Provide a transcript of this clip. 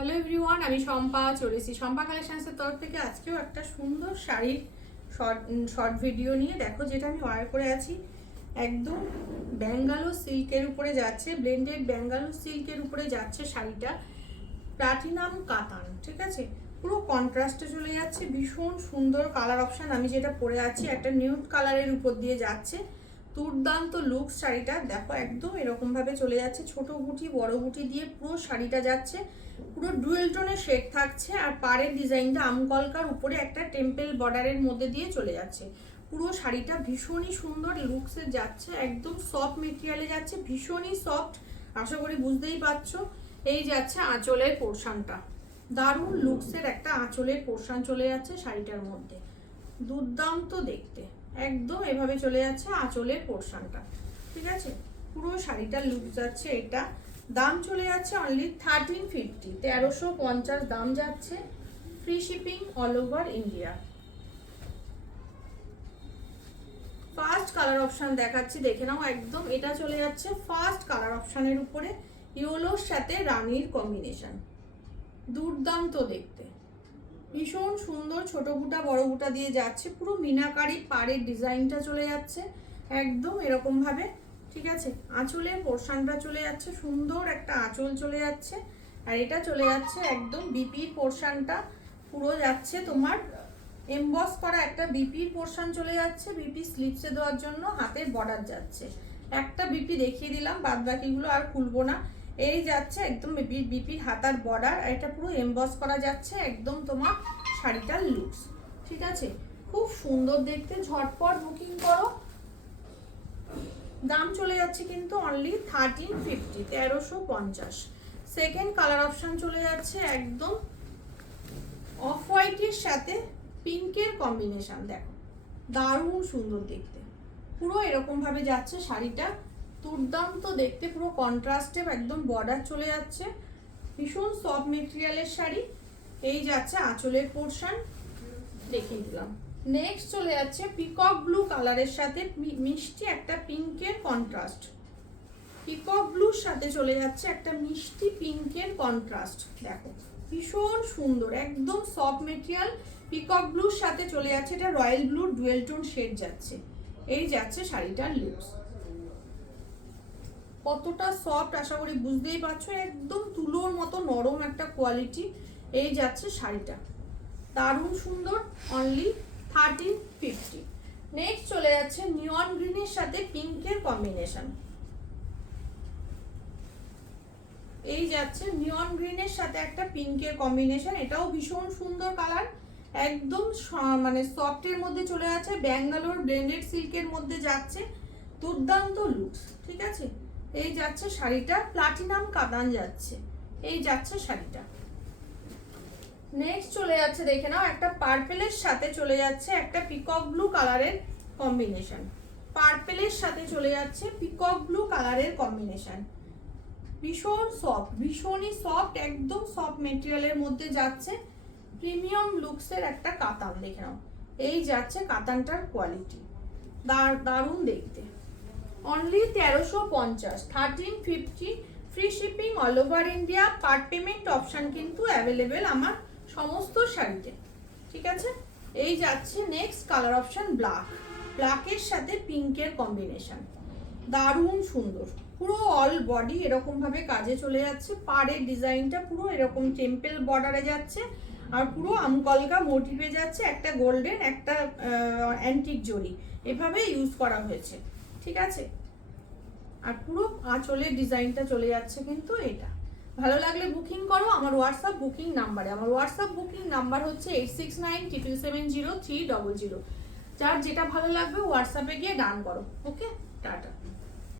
Hello everyone, আমি শম্পা চলেছি শম্পা কালেকশনসের তরফ থেকে। আজকেও একটা সুন্দর শাড়ির শর্ট ভিডিও নিয়ে দেখো, যেটা আমি ওয়্যার করে আছি। একদম ব্যাঙ্গালোর সিল্কের উপরে যাচ্ছে, ব্লেন্ডেড ব্যাঙ্গালোর সিল্কের উপরে যাচ্ছে শাড়িটা। প্লাটিনাম কাতান, ঠিক আছে, পুরো কন্ট্রাস্টে চলে যাচ্ছে। ভীষণ সুন্দর কালার অপশান। আমি যেটা পরে আছি একটা নিউড কালারের উপর দিয়ে যাচ্ছে। দুর্দান্ত লুকস শাড়িটা দেখো, একদম এরকম ভাবে চলে যাচ্ছে। ছোট বুটি বড় বুটি দিয়ে পুরো শাড়িটা যাচ্ছে। পুরো ডুয়েল টোনের শেড থাকছে, আর পাড়ের ডিজাইনটা আমকলকার উপরে একটা টেম্পল বর্ডারের মধ্যে দিয়ে চলে যাচ্ছে। পুরো শাড়িটা ভীষণই সুন্দর লুকসে যাচ্ছে, একদম সফট মেটেরিয়ালে যাচ্ছে, ভীষণই সফট। আশা করি বুঝতেই পারছো। এই যাচ্ছে আঁচলের পোর্শনটা, দারুণ লুকসের একটা আঁচলের পোর্শন চলে যাচ্ছে শাড়িটার মধ্যে। দুর্দান্ত দেখতে, একদম এভাবে চলে যাচ্ছে আঁচলের পোর্শনটা, ঠিক আছে। পুরো শাড়িটার লুক যাচ্ছে এটা। দাম চলে যাচ্ছে অনলি 1350, 1350 দাম যাচ্ছে। Free shipping all over India. First colour option দেখাচ্ছি, দেখে নাও। একদম এটা চলে যাচ্ছে ফার্স্ট কালার অপশানের উপরে, ইয়েলোর সাথে রানীর কম্বিনেশন। দুর্দান্ত দেখতে, ভীষণ সুন্দর। ছোট বুটা বড় বুটা দিয়ে যাচ্ছে, পুরো মিনাকারি পাড়ের ডিজাইনটা চলে যাচ্ছে একদম এরকম ভাবে, ঠিক আছে। আঁচলের পোর্শনটা চলে যাচ্ছে, সুন্দর একটা আঁচল চলে যাচ্ছে। আর এটা চলে যাচ্ছে একদম বিপির পোর্শনটা, পুরো যাচ্ছে তোমার এমবস করা একটা বিপির পোর্শন চলে যাচ্ছে। বিপি স্লিপসে দেওয়ার জন্য হাতের বর্ডার যাচ্ছে। একটা বিপি দেখিয়ে দিলাম, বাদ বাকিগুলো আর খুলবো না। এই যাচ্ছে একদম বিপির হাতার বর্ডার, আর এটা পুরো এমবস করা যাচ্ছে একদম তোমার শাড়িটার লুকস, ঠিক আছে। খুব সুন্দর দেখতে, ঝটপট বুকিং করো। দাম চলে যাচ্ছে কিন্তু অনলি 1350, 1350। সেকেন্ড কালার অপশন চলে যাচ্ছে একদম অফ হোয়াইটের সাথে পিঙ্কের কম্বিনেশন। দেখো দারুণ সুন্দর দেখতে, পুরো এরকম ভাবে যাচ্ছে শাড়িটা। দুর্দান্ত দেখতে, পুরো কন্ট্রাস্টে একদম বর্ডার চলে যাচ্ছে। ভীষণ সফট মেটেরিয়ালের শাড়ি। এই যাচ্ছে আঁচলের পোর্শন, দেখিয়ে দিলাম। নেক্সট চলে যাচ্ছে পিকক ব্লু কালারের সাথে মিষ্টি একটা পিঙ্কের কন্ট্রাস্ট। পিকক ব্লুর সাথে চলে যাচ্ছে একটা মিষ্টি পিঙ্কের কন্ট্রাস্ট। দেখো ভীষণ সুন্দর, একদম সফট মেটেরিয়াল। পিকক ব্লুর সাথে চলে যাচ্ছে এটা রয়্যাল ব্লুর ডুয়েল টোন শেড যাচ্ছে। এই যাচ্ছে শাড়িটার লুকস। কতটা সফট আশা করি বুঝতেই পারছো, একদম তুলোর মতো নরম একটা কোয়ালিটি। এই যাচ্ছে শাড়িটা, দারুণ সুন্দর। অনলি 1350। নেক্সট চলে যাচ্ছে নিয়ন গ্রিনের সাথে পিঙ্কের কম্বিনেশন। এই যাচ্ছে নিয়ন গ্রিনের সাথে একটা পিঙ্কের কম্বিনেশন, এটাও ভীষণ সুন্দর কালার। একদম মানে সফটের মধ্যে চলে যাচ্ছে, ব্যাঙ্গালোর ব্লেন্ডেড সিল্কের মধ্যে যাচ্ছে। দুর্দান্ত লুকস, ঠিক আছে। এই যাচ্ছে শাড়িটা, প্লাটিনাম কাতান যাচ্ছে। এই যাচ্ছে শাড়িটা। নেক্সট চলে যাচ্ছে, দেখে নাও, একটা পার্পেলের সাথে চলে যাচ্ছে একটা পিকক ব্লু কালারের কম্বিনেশন। পার্পেলের সাথে চলে যাচ্ছে পিকক ব্লু কালারের কম্বিনেশন। ভীষণ সফট, ভীষণই সফট, একদম সফট মেটেরিয়ালের মধ্যে যাচ্ছে। প্রিমিয়াম লুকসের একটা কাতান, দেখে নাও। এই যাচ্ছে কাতানটার কোয়ালিটি, দারুণ দেখতে। Only 1350, 1350। Free shipping all over India. Part payment option কিন্তু অ্যাভেলেবেল আমার সমস্ত শাড়িতে, ঠিক আছে। এই যাচ্ছে নেক্সট কালার অপশান ব্ল্যাক, ব্ল্যাকের সাথে পিঙ্কের কম্বিনেশন। দারুণ সুন্দর, পুরো অল বডি এরকম ভাবে কাজে চলে যাচ্ছে। পাড়ের ডিজাইনটা পুরো এরকম টেম্পল বর্ডারে যাচ্ছে, আর পুরো আমকলকা মোটিভে যাচ্ছে, একটা গোল্ডেন একটা অ্যান্টিক জরি এভাবে ইউজ করা হয়েছে, ঠিক আছে। আর পুরো আঁচলের ডিজাইনটা চলে যাচ্ছে কিন্তু এটা। ভালো লাগলে বুকিং করো আমার হোয়াটসঅ্যাপ বুকিং নাম্বারে। আমার হোয়াটসঅ্যাপ বুকিং নাম্বার হচ্ছে 8692770300। যার যেটা ভালো লাগবে হোয়াটসঅ্যাপে গিয়ে ডান করো। ওকে, টাটা।